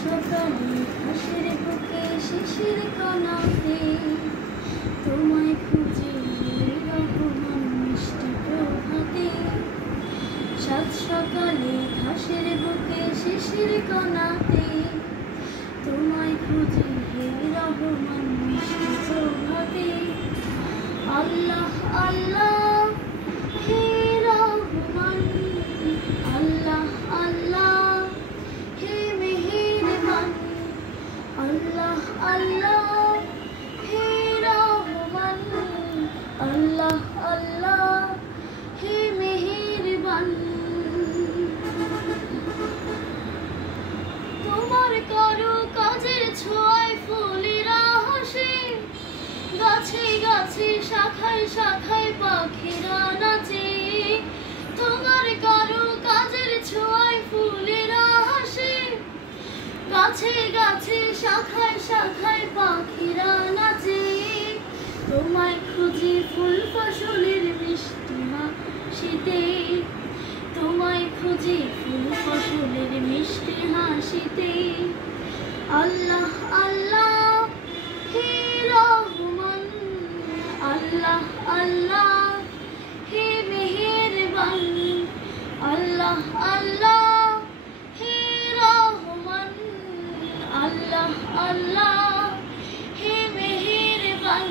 সকালে ঘাসের বুকে শিশির কণাতে তোমায় খুঁজে রহমান মিষ্টি প্রভাতে। সাত সকালে ঘাসের বুকে শিশির কণাতে তোমায় খুঁজে হে রহমান মিষ্টি প্রভাতে। আল্লাহ আল্লাহ হে রহমান, আল্লাহ আল্লাহ হে মেহেরবান, আল্লাহ আল্লাহ হে রহমান, আল্লাহ আল্লাহ হে মেহেরবান। তোমার কারো কাজের ছোঁয়ায় ফুলেরা হাসে, গাছে গাছে শাখায় শাখায় পাখিরা নাচে। তোমার কারো কাজের ছোঁয়ায় ফুলেরা হাসে, গাছে গাছে শাখায় শাখায় পাখিরা নাচে। তোমায় খুঁজি ফুল ফসলের মিষ্টি হাসিতে, তোমায় খুঁজি ফুল ফসলের মিষ্টি হাসিতে। আল্লাহ আল্লাহ হে রহমান, আল্লাহ আল্লাহ হে মেহেরবান, আল্লাহ আল্লাহ হে রহমান, আল্লাহ আল্লাহ হে মেহেরবান।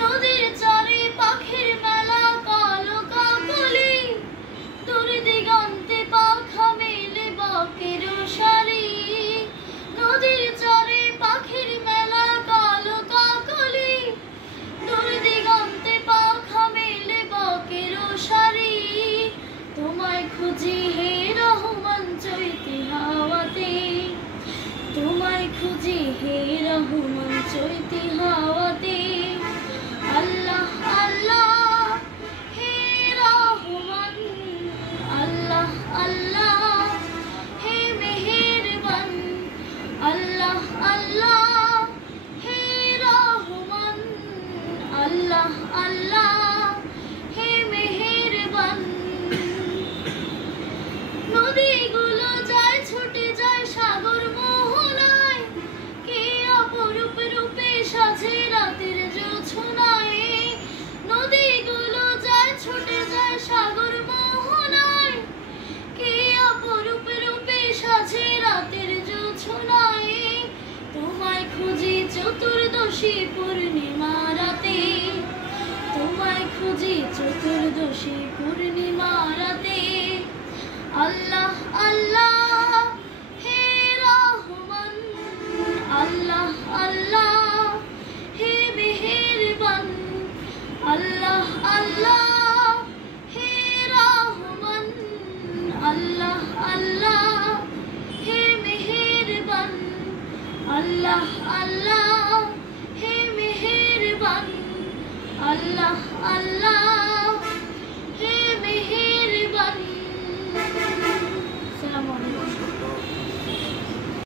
নদীর চরে পাখির মেলা কালো কাকলি, দূর দিগন্তে পাখা মেলে বকের সারি। নদীর চরে পাখির মেলা কালো কাকলি, দূর দিগন্তে পাখা মেলে বকের সারি। তোমায় খুঁজি হে রহমান চৈতি হাওয়াতে, তোমায় খুঁজি হে রহমান চৈতি হাওয়াতে। আল্লাহ আল্লাহ হে রহমান, আল্লাহ আল্লাহ হে মেহেরবান, আল্লাহ আল্লাহ হে রহমান, আল্লাহ আল্লাহ হে মেহেরবান। নদীগুলো যায় ছুটে যায় সাগর মোহনায়, কে অপরূপ রূপে সাজে রাতের জোছনায়। নদীগুলো যায় ছুটে যায় সাগর মোহনায়, কে অপরূপ রূপে সাজে রাতের জোছনায়। তোমায় খুঁজি চতুর্দশী পূর্ণিমা রাতে, তোমায় খুঁজি চতুর্দশী পূর্ণিমা রাতে। আল্লাহ আল্লাহ হে রহমান, আল্লাহ আল্লাহ হে মেহেরবান, আল্লাহ আল্লাহ হে রহমান, আল্লাহ আল্লাহ হে মেহেরবান, আল্লাহ আল্লাহ হে মেহেরবান, আল্লাহ আল্লাহ।